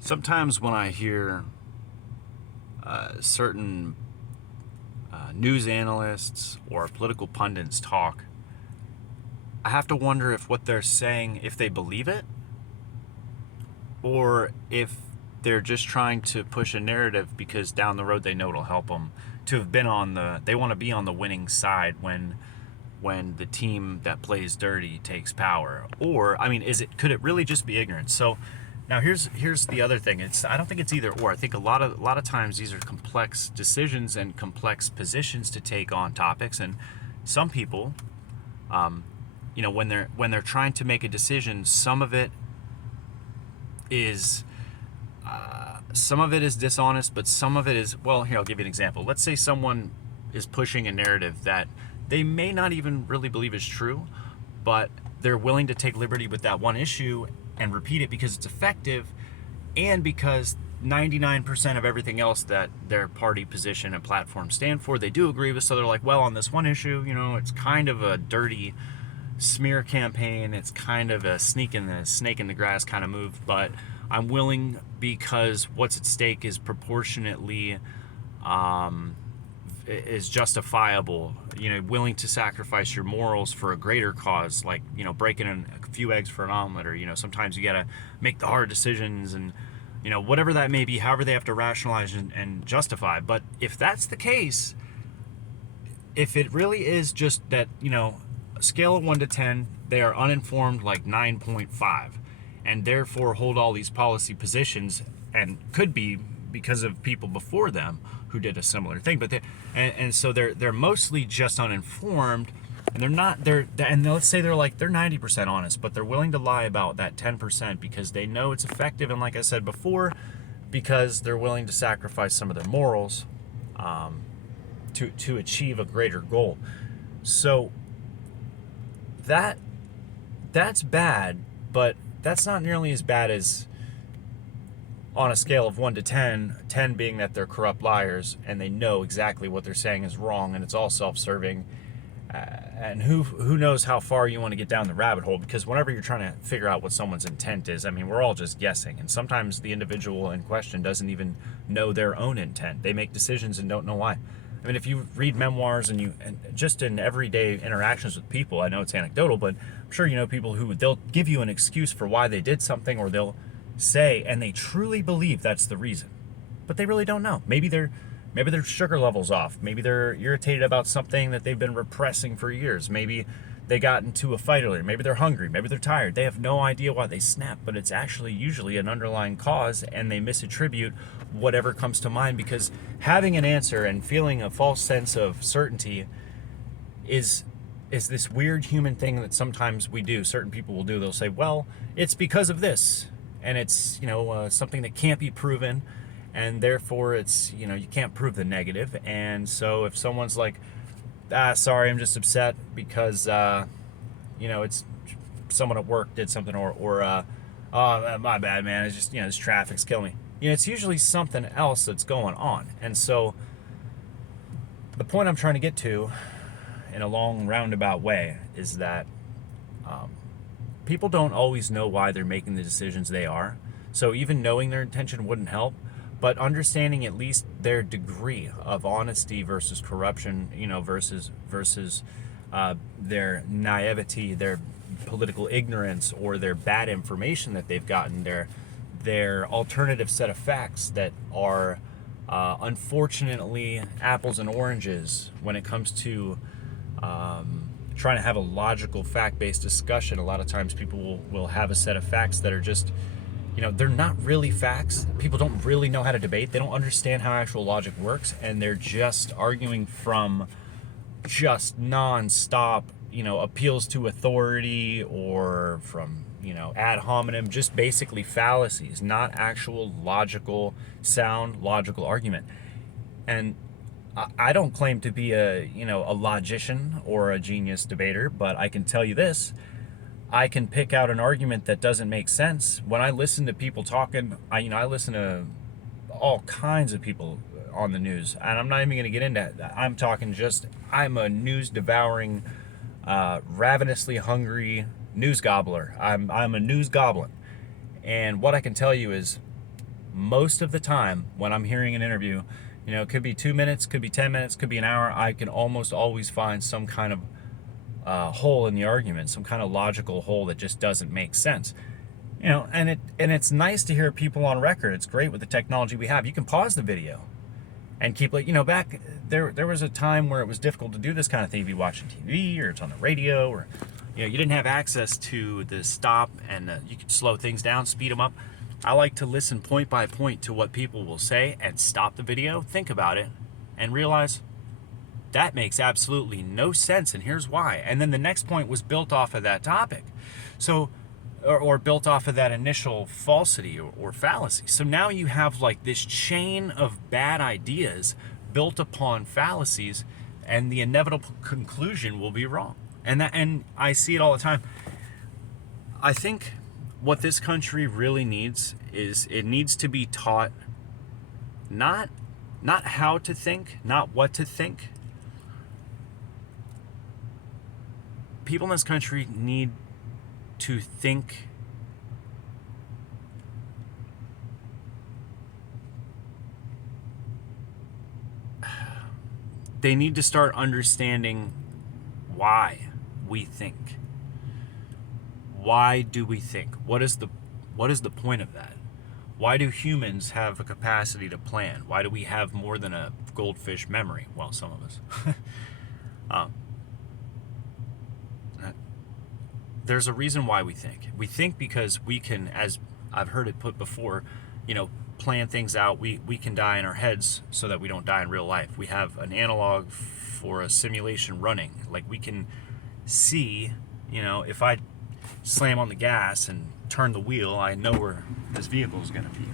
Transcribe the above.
Sometimes when I hear certain news analysts or political pundits talk, I have to wonder if what they're saying, if they believe it, or if they're just trying to push a narrative because down the road they know it'll help them to have been they want to be on the winning side when the team that plays dirty takes power. Or, I mean, could it really just be ignorance? So now here's the other thing. I don't think it's either or. I think a lot of times these are complex decisions and complex positions to take on topics, and some people, when they're trying to make a decision, is some of it is dishonest, but some of it is, well, here, I'll give you an example. Let's say someone is pushing a narrative that they may not even really believe is true, but they're willing to take liberty with that one issue and repeat it because it's effective and because 99% of everything else that their party position and platform stand for, they do agree with. So they're like, well, on this one issue, it's kind of a dirty smear campaign. It's kind of a snake in the grass kind of move, but I'm willing because what's at stake is proportionately is justifiable. Willing to sacrifice your morals for a greater cause, like breaking in a few eggs for an omelet, or sometimes you gotta make the hard decisions, and whatever that may be, however they have to rationalize and justify. But if that's the case, if it really is just that, a scale of 1 to 10, they are uninformed like 9.5, and therefore hold all these policy positions, and could be because of people before them who did a similar thing. But so they're mostly just uninformed, and and let's say they're 90% honest, but they're willing to lie about that 10% because they know it's effective, and like I said before, because they're willing to sacrifice some of their morals to achieve a greater goal. So that's bad, but that's not nearly as bad as on a scale of 1 to 10, 10 being that they're corrupt liars and they know exactly what they're saying is wrong and it's all self-serving. And who knows how far you want to get down the rabbit hole, because whenever you're trying to figure out what someone's intent is, I mean, we're all just guessing. And sometimes the individual in question doesn't even know their own intent. They make decisions and don't know why. I mean, if you read memoirs and just in everyday interactions with people, I know it's anecdotal, but I'm sure you know people who they'll give you an excuse for why they did something, or they'll say, and they truly believe that's the reason, but they really don't know. Maybe their sugar level's off. Maybe they're irritated about something that they've been repressing for years. Maybe they got into a fight earlier. Maybe they're hungry. Maybe they're tired. They have no idea why they snap, but it's actually usually an underlying cause, and they misattribute whatever comes to mind, because having an answer and feeling a false sense of certainty is this weird human thing that sometimes we do. Certain people will do. They'll say, well, it's because of this, and it's something that can't be proven, and therefore it's you can't prove the negative. And so if someone's like, sorry, I'm just upset because it's someone at work did something, or oh, my bad, man, it's just this traffic's killing me. It's usually something else that's going on. And so the point I'm trying to get to in a long roundabout way is that people don't always know why they're making the decisions they are. So even knowing their intention wouldn't help, but understanding at least their degree of honesty versus corruption, versus their naivety, their political ignorance, or their bad information that they've gotten, their alternative set of facts that are unfortunately apples and oranges when it comes to trying to have a logical, fact-based discussion. A lot of times people will have a set of facts that are just, they're not really facts. People don't really know how to debate. They don't understand how actual logic works, and they're just arguing from just non-stop, appeals to authority, or from, ad hominem, just basically fallacies, not actual sound logical argument. And I don't claim to be a logician or a genius debater, but I can tell you this: I can pick out an argument that doesn't make sense. When I listen to people talking, I listen to all kinds of people on the news, and I'm not even going to get into that. I'm a news devouring, ravenously hungry news gobbler. I'm a news goblin, and what I can tell you is most of the time when I'm hearing an interview, it could be 2 minutes, could be 10 minutes, could be an hour, I can almost always find some kind of hole in the argument, some kind of logical hole that just doesn't make sense. And it's nice to hear people on record. It's great with the technology we have. You can pause the video and keep back there was a time where it was difficult to do this kind of thing. If you watching TV or it's on the radio, or you didn't have access to the stop, and you could slow things down, speed them up. I like to listen point by point to what people will say and stop the video, think about it, and realize that makes absolutely no sense, and here's why. And then the next point was built off of that topic. So, or built off of that initial falsity or fallacy. So now you have this chain of bad ideas built upon fallacies, and the inevitable conclusion will be wrong. And I see it all the time. I think what this country really needs is it needs to be taught not how to think, not what to think. People in this country need to think they need to start understanding why we think. Why do we think? What is the point of that? Why do humans have a capacity to plan? Why do we have more than a goldfish memory? Well, some of us. There's a reason why we think. We think because we can, as I've heard it put before, plan things out. We can die in our heads so that we don't die in real life. We have an analog for a simulation running. We can see, if I slam on the gas and turn the wheel, I know where this vehicle is going to be.